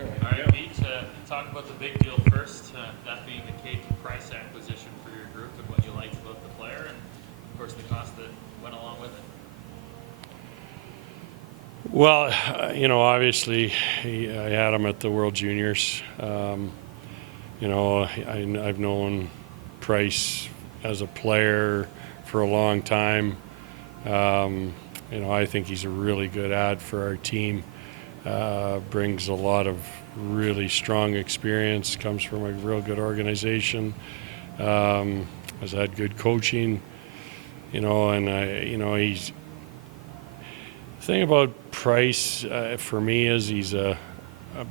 All right, Pete, talk about the big deal first, that being the Caden Price acquisition for your group and what you liked about the player and, of course, the cost that went along with it. Well, obviously, I had him at the World Juniors. I've known Price as a player for a long time. I think he's a really good add for our team. Brings a lot of really strong experience, comes from a real good organization, has had good coaching, he's. The thing about Price for me is he's a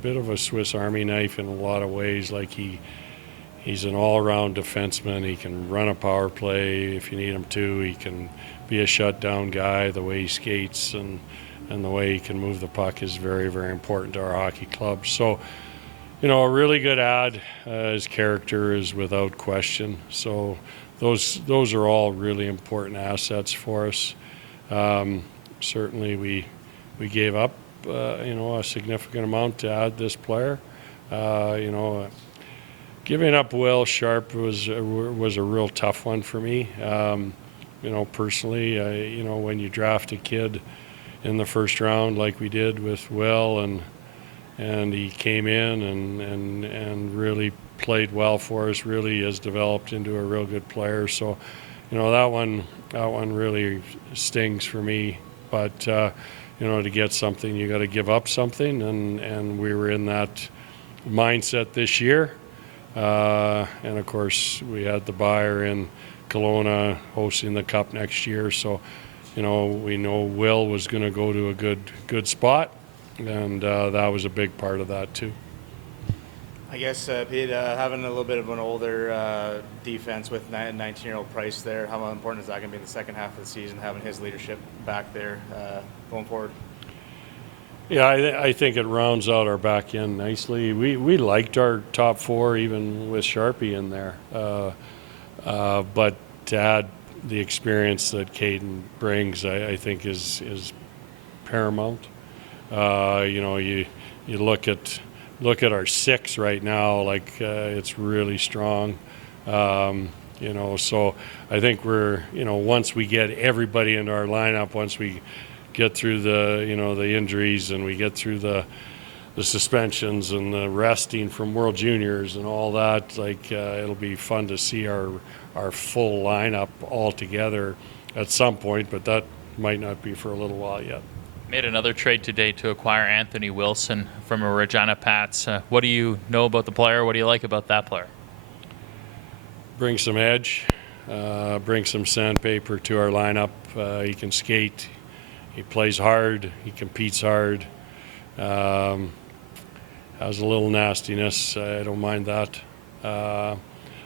bit of a Swiss Army knife in a lot of ways. Like he's an all-around defenseman. He can run a power play if you need him to. He can be a shutdown guy. The way he skates and the way he can move the puck is very, very important to our hockey club. So, a really good add. His character is without question. So those are all really important assets for us. Certainly we gave up, a significant amount to add this player. Giving up Will Sharp was a real tough one for me. Personally, when you draft a kid in the first round like we did with Will, and he came in and really played well for us, really has developed into a real good player. So, that one really stings for me. But to get something, you got to give up something, and we were in that mindset this year. And of course, we had the buyer in Kelowna hosting the Cup next year, so we know Will was going to go to a good spot, and that was a big part of that too. I guess, Pete, having a little bit of an older defense with 19-year-old Price there, how important is that going to be in the second half of the season, having his leadership back there going forward? Yeah, I think it rounds out our back end nicely. We liked our top four, even with Sharpie in there. But to add the experience that Caden brings, I think is paramount. You look at our six right now, it's really strong. So I think we're, once we get everybody into our lineup, once we get through the injuries and we get through the suspensions and the resting from World Juniors and all that, it'll be fun to see our full lineup all together at some point, but that might not be for a little while yet. Made another trade today to acquire Anthony Wilson from Regina Pats. What do you know about the player? What do you like about that player? Bring some edge, bring some sandpaper to our lineup. He can skate. He plays hard. He competes hard. Has a little nastiness. I don't mind that.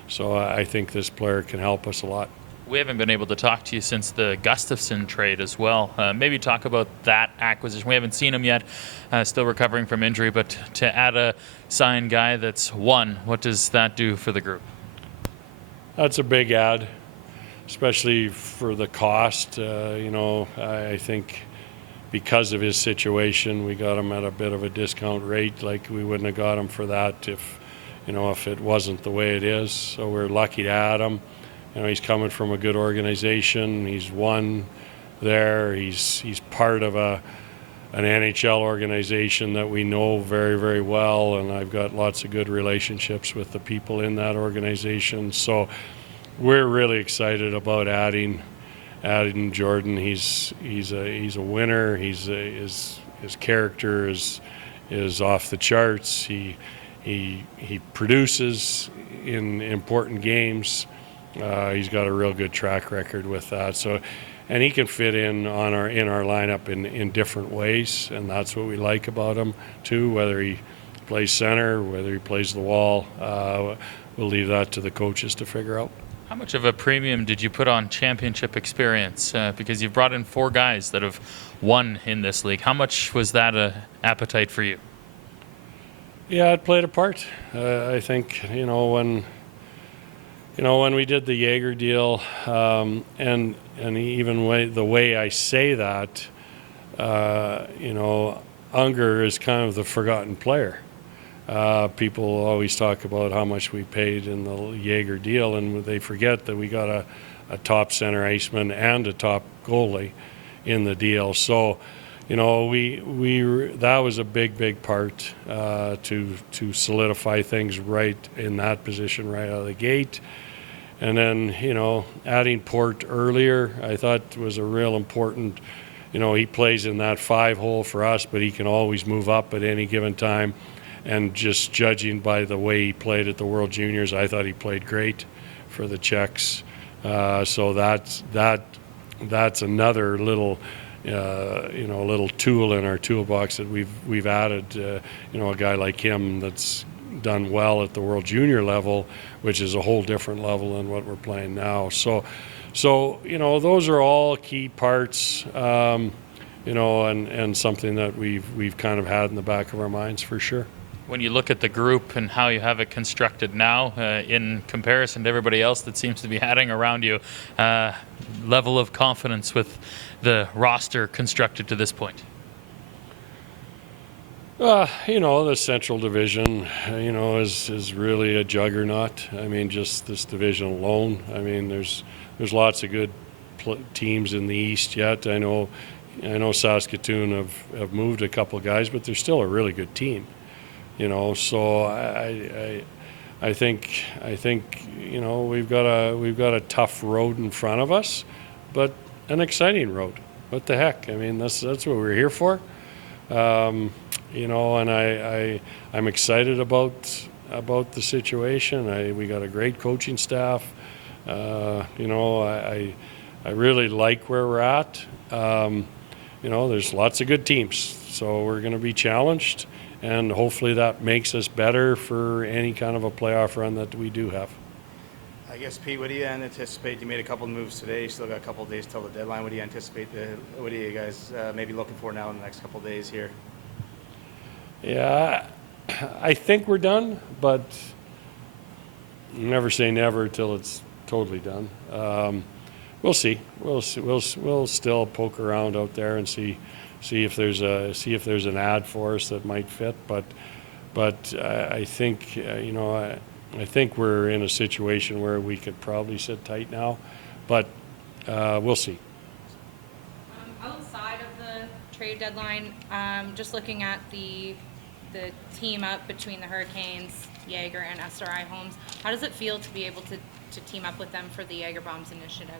So I think this player can help us a lot. We haven't been able to talk to you since the Gustafsson trade as well. Maybe talk about that acquisition. We haven't seen him yet, still recovering from injury, but to add a signed guy that's won, what does that do for the group? That's a big add, especially for the cost. I think because of his situation, we got him at a bit of a discount rate. We wouldn't have got him for that if it wasn't the way it is. So we're lucky to add him. He's coming from a good organization. He's won there. He's part of an NHL organization that we know very, very well, and I've got lots of good relationships with the people in that organization. So we're really excited about adding Aden Jordan. He's a winner. His character is off the charts. He produces in important games. He's got a real good track record with that. So, and he can fit in our lineup in different ways, and that's what we like about him too. Whether he plays center, whether he plays the wall, we'll leave that to the coaches to figure out. How much of a premium did you put on championship experience? Because you've brought in 4 guys that have won in this league. How much was that an appetite for you? Yeah, it played a part. I think when we did the Jagger deal, and even the way I say that, Unger is kind of the forgotten player. People always talk about how much we paid in the Jagger deal, and they forget that we got a top center iceman and a top goalie in the deal. So, you know, that was a big part to solidify things right in that position right out of the gate. And then, you know, adding Port earlier, I thought was a real important. You know, he plays in that 5-hole for us, but he can always move up at any given time. And just judging by the way he played at the World Juniors, I thought he played great for the Czechs. So that's another little, little tool in our toolbox that we've added. You know, a guy like him that's done well at the World Junior level, which is a whole different level than what we're playing now. So you know, those are all key parts. You know, and something that we've kind of had in the back of our minds for sure. When you look at the group and how you have it constructed now, in comparison to everybody else that seems to be hatting around you, level of confidence with the roster constructed to this point? You know, the Central Division, you know, is really a juggernaut. I mean, just this division alone. I mean, there's lots of good teams in the East yet. I know Saskatoon have moved a couple of guys, but they're still a really good team. You know, so I think you know, we've got a tough road in front of us, but an exciting road. What the heck? I mean, that's what we're here for. You know, and I'm excited about the situation. We got a great coaching staff. You know, I really like where we're at. You know, there's lots of good teams, so we're going to be challenged. And hopefully that makes us better for any kind of a playoff run that we do have. I guess, Pete, what do you anticipate? You made a couple of moves today. You still got a couple of days till the deadline. What do you anticipate? What are you guys maybe looking for now in the next couple of days here? Yeah, I think we're done, but never say never until it's totally done. We'll see. We'll still poke around out there and see if there's an ad for us that might fit. But I think you know, I think we're in a situation where we could probably sit tight now, but we'll see. Outside of the trade deadline, just looking at the team up between the Hurricanes, Jagger, and SRI Homes, how does it feel to be able to team up with them for the Jagger Bombs initiative?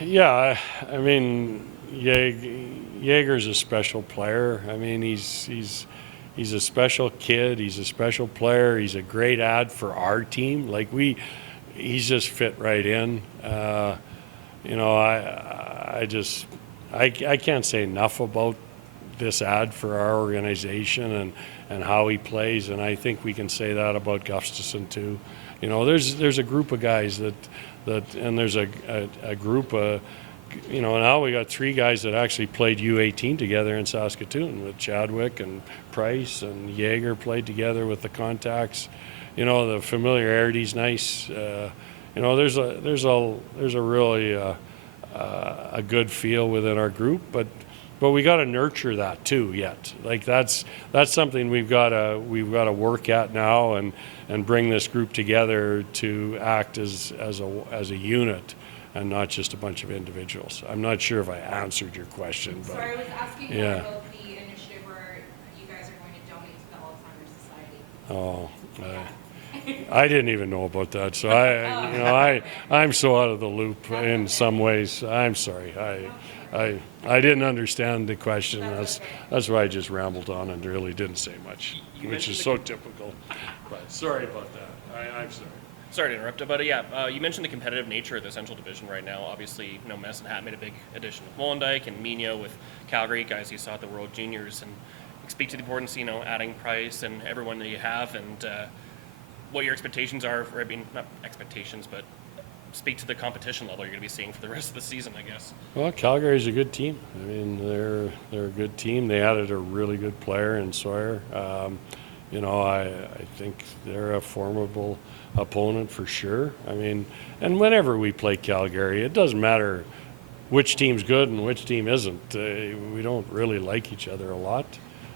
Yeah, I mean, Jagger's a special player. I mean, he's a special kid. He's a special player. He's a great ad for our team. Like he's just fit right in. You know, I can't say enough about this ad for our organization and how he plays, and I think we can say that about Gustafsson too. You know, there's a group of guys that and there's a group of, you know, now we got 3 guys that actually played U18 together in Saskatoon with Chadwick and Price, and Jagger played together with the Contacts. You know, the familiarity's nice. You know, there's a really a good feel within our group, but we got to nurture that too yet. Like that's something we've got to work at now and bring this group together to act as a unit and not just a bunch of individuals. I'm not sure if I answered your question, but Sorry, I was asking more about the initiative where you guys are going to donate to the Alzheimer's Society. Oh, I didn't even know about that. So I'm so out of the loop in some ways. I'm sorry. I didn't understand the question. That's why I just rambled on and really didn't say much, which is so typical. But sorry about that. I'm sorry. Sorry to interrupt, but you mentioned the competitive nature of the Central Division right now. Obviously, you know, Medicine Hat made a big addition with Molendyke and Mino with Calgary, guys you saw at the World Juniors, and speak to the importance, you know, adding Price and everyone that you have, and what your expectations are for, I mean, not expectations, but speak to the competition level you're going to be seeing for the rest of the season, I guess. Well, Calgary's a good team. I mean, they're a good team. They added a really good player in Sawyer. You know, I think they're a formidable opponent for sure. I mean, and whenever we play Calgary, it doesn't matter which team's good and which team isn't. We don't really like each other a lot.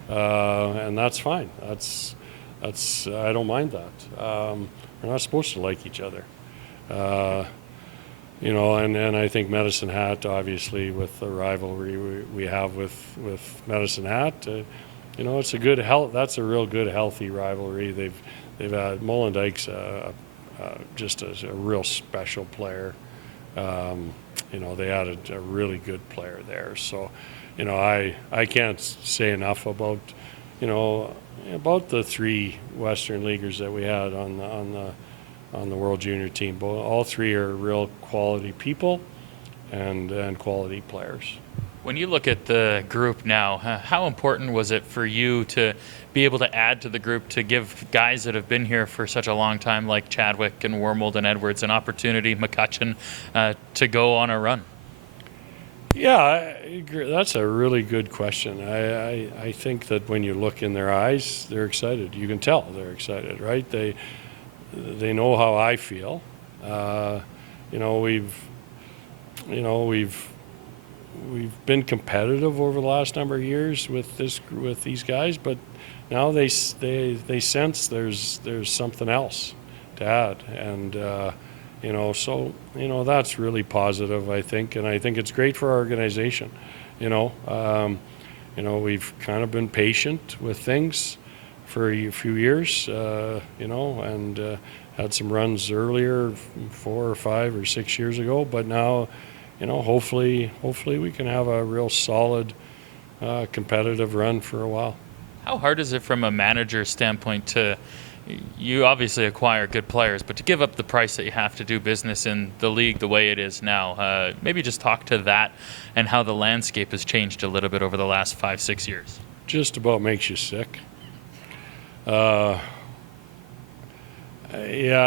and that's fine. That's I don't mind that. We're not supposed to like each other. You know, and I think Medicine Hat, obviously, with the rivalry we have with Medicine Hat, you know, it's a good that's a real good, healthy rivalry. They've had Molendyke's just a real special player. You know, they added a really good player there. So, you know, I can't say enough about, you know, about the 3 Western Leaguers that we had on the World Junior team. All 3 are real quality people and quality players. When you look at the group now, how important was it for you to be able to add to the group, to give guys that have been here for such a long time, like Chadwick and Wormold and Edwards, an opportunity, McCutcheon, to go on a run? Yeah, I agree. That's a really good question. I think that when you look in their eyes, they're excited. You can tell they're excited, right? They know how I feel. You know, we've been competitive over the last number of years with these guys, but now they sense there's something else to add, and you know, so you know that's really positive, I think, and I think it's great for our organization. You know, we've kind of been patient with things for a few years, you know, and had some runs earlier, 4 or 5 or 6 years ago, but now, you know, hopefully we can have a real solid, competitive run for a while. How hard is it from a manager standpoint to, you obviously acquire good players, but to give up the price that you have to do business in the league the way it is now? Maybe just talk to that and how the landscape has changed a little bit over the last 5-6 years. Just about makes you sick. Yeah,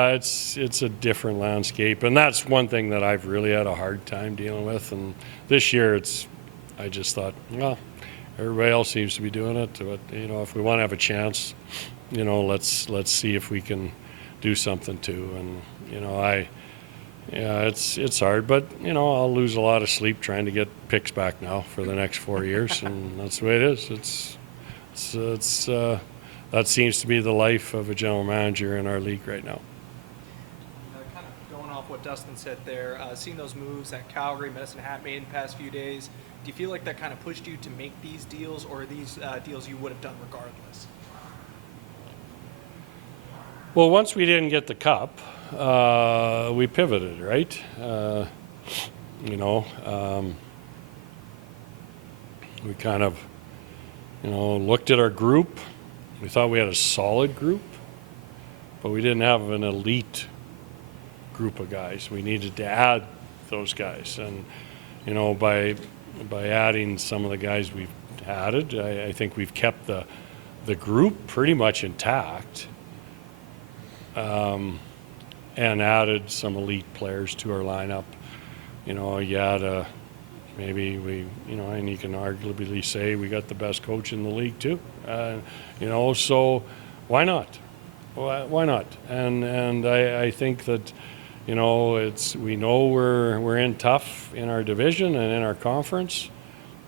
it's a different landscape, and that's one thing that I've really had a hard time dealing with. And this year, I just thought, well, everybody else seems to be doing it, but you know, if we want to have a chance, you know, let's see if we can do something too. And you know, it's hard, but you know, I'll lose a lot of sleep trying to get picks back now for the next 4 years, and that's the way it is. It's that seems to be the life of a general manager in our league right now. Kind of going off what Dustin said there, seeing those moves that Calgary, Medicine Hat made in the past few days, do you feel like that kind of pushed you to make these deals, or are these deals you would have done regardless? Well, once we didn't get the cup, we pivoted, right? You know, we kind of, you know, looked at our group. We thought we had a solid group, but we didn't have an elite group of guys. We needed to add those guys, and you know, by adding some of the guys we've added, I think we've kept the group pretty much intact, and added some elite players to our lineup. You know, maybe we, you know, and you can arguably say we got the best coach in the league too. You know, so why not? Why not? And I think that, you know, we know we're in tough in our division and in our conference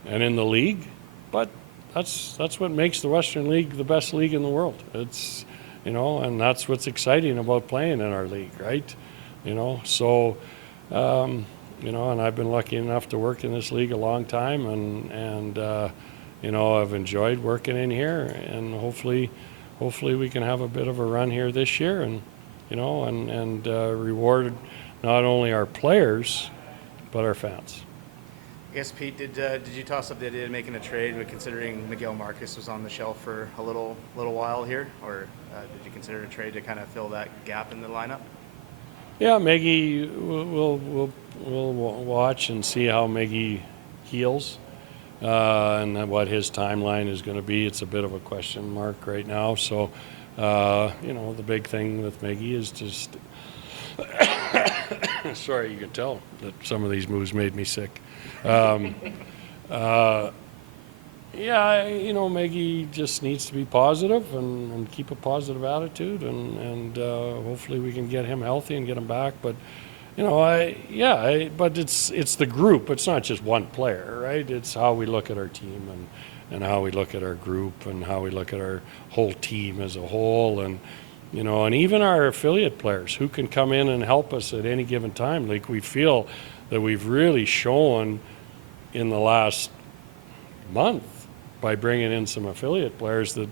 and in the league, but that's what makes the Western League the best league in the world. It's, you know, and that's what's exciting about playing in our league, right? You know, so you know, and I've been lucky enough to work in this league a long time, and you know, I've enjoyed working in here, and hopefully we can have a bit of a run here this year, and you know, and reward not only our players but our fans. I guess, Pete, did you toss up the idea of making a trade, considering Miguel Marcus was on the shelf for a little while here, or did you consider a trade to kind of fill that gap in the lineup? Yeah, Miggy, we'll watch and see how Miggy heals, and what his timeline is going to be. It's a bit of a question mark right now. So, you know, the big thing with Miggy is just sorry, you can tell that some of these moves made me sick. Yeah, you know, Miggy just needs to be positive and keep a positive attitude, and hopefully we can get him healthy and get him back. But, you know, but it's the group. It's not just one player, right? It's how we look at our team how we look at our group and how we look at our whole team as a whole, and and even our affiliate players who can come in and help us at any given time. Like, we feel that we've really shown in the last month by bringing in some affiliate players that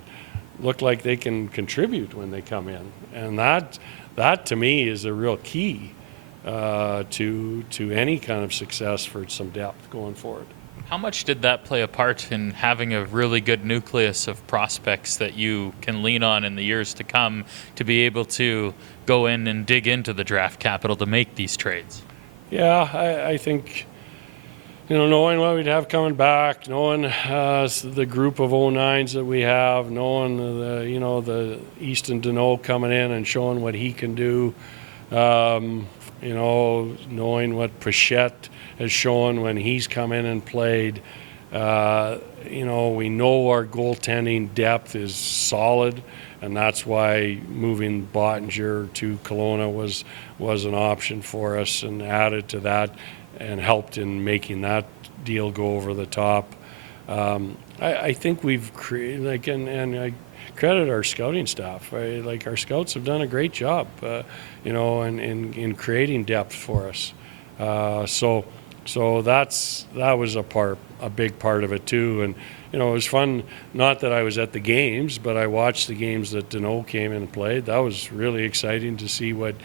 look like they can contribute when they come in, and that to me is a real key to any kind of success for some depth going forward. How much did that play a part in having a really good nucleus of prospects that you can lean on in the years to come to be able to go in and dig into the draft capital to make these trades? Yeah, I think, knowing what we'd have coming back, knowing the group of 09s that we have, knowing the Easton Deneau coming in and showing what he can do, knowing what Pichette has shown when he's come in and played. We know our goaltending depth is solid, and that's why moving Bottinger to Kelowna was an option for us, and added to that and helped in making that deal go over the top. I think we've created, and I credit our scouting staff. Our scouts have done a great job, in creating depth for us. So that was a big part of it too. And it was fun. Not that I was at the games, but I watched the games that Deneau came in and played. That was really exciting to see what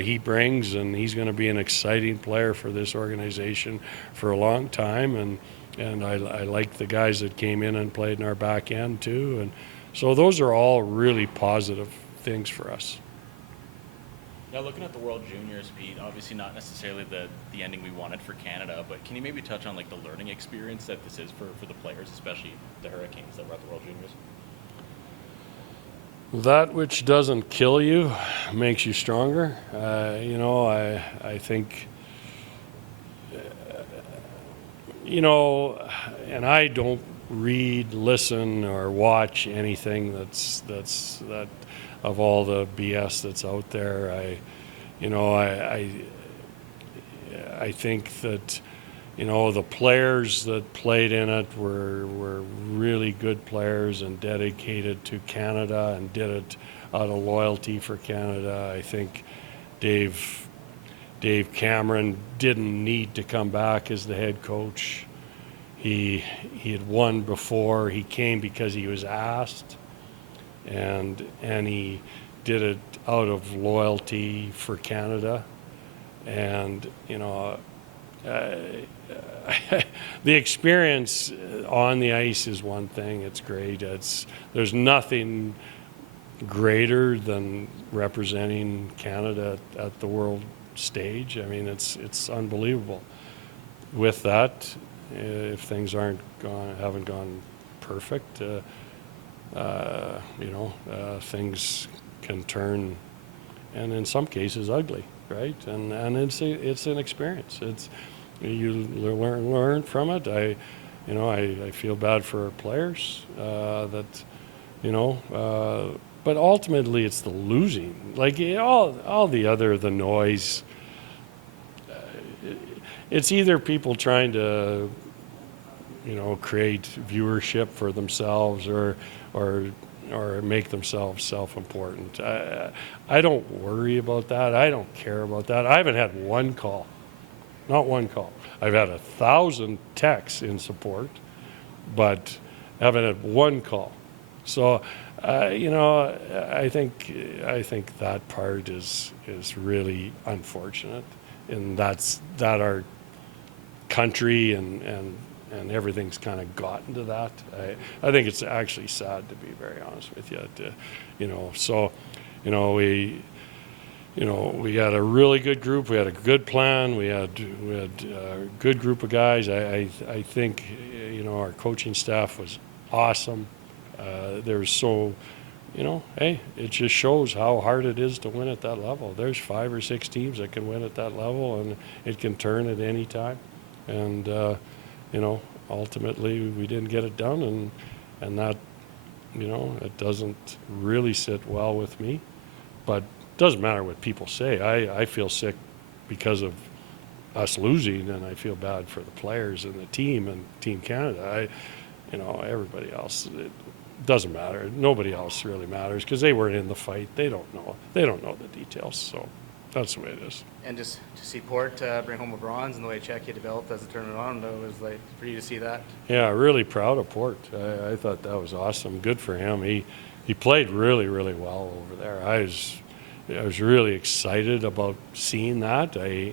he brings, and he's going to be an exciting player for this organization for a long time. And I like the guys that came in and played in our back end too. And so those are all really positive things for us. Now, looking at the World Juniors, Pete, obviously not necessarily the ending we wanted for Canada, but can you maybe touch on the learning experience that this is for the players, especially the Hurricanes that were at the World Juniors? That which doesn't kill you makes you stronger. I think, and I don't read, listen, or watch anything that's of all the BS that's out there. I think that the players that played in it were really good players and dedicated to Canada and did it out of loyalty for Canada. I think Dave Cameron didn't need to come back as the head coach. He had won before. He came because he was asked. And he did it out of loyalty for Canada. And, the experience on the ice is one thing. It's great. There's nothing greater than representing Canada at the world stage. I mean, it's unbelievable. With that, if things haven't gone perfect, things can turn, and in some cases ugly, right? And it's an experience. You learn from it. I feel bad for our players but ultimately it's the losing. All the noise. It's either people trying to create viewership for themselves or make themselves self-important. I don't worry about that. I don't care about that. I haven't had one call. Not one call. I've had 1,000 texts in support, but haven't had one call. So, I think that part is really unfortunate, and that our country and everything's kind of gotten to that. I think it's actually sad, to be very honest with you. We had a really good group. We had a good plan. We had a good group of guys. I think our coaching staff was awesome. There's it just shows how hard it is to win at that level. There's 5 or 6 teams that can win at that level, and it can turn at any time. And ultimately we didn't get it done, and that, it doesn't really sit well with me. But it doesn't matter what people say. I feel sick because of us losing, and I feel bad for the players and the team and Team Canada. You know, everybody else, it doesn't matter. Nobody else really matters because they weren't in the fight. They don't know. They don't know the details. So that's the way it is. And just to see Port bring home a bronze and the way Czechia developed as the tournament on, it was like for you to see that. Yeah, really proud of Port. I thought that was awesome. Good for him. He played really, really well over there. I was really excited about seeing that. I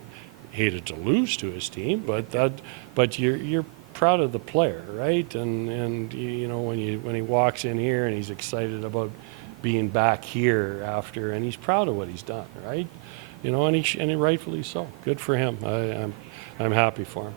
hated to lose to his team, but you're proud of the player, right? And you know when he walks in here and he's excited about being back here after, and he's proud of what he's done, right? You know, and he rightfully so. Good for him. I'm happy for him.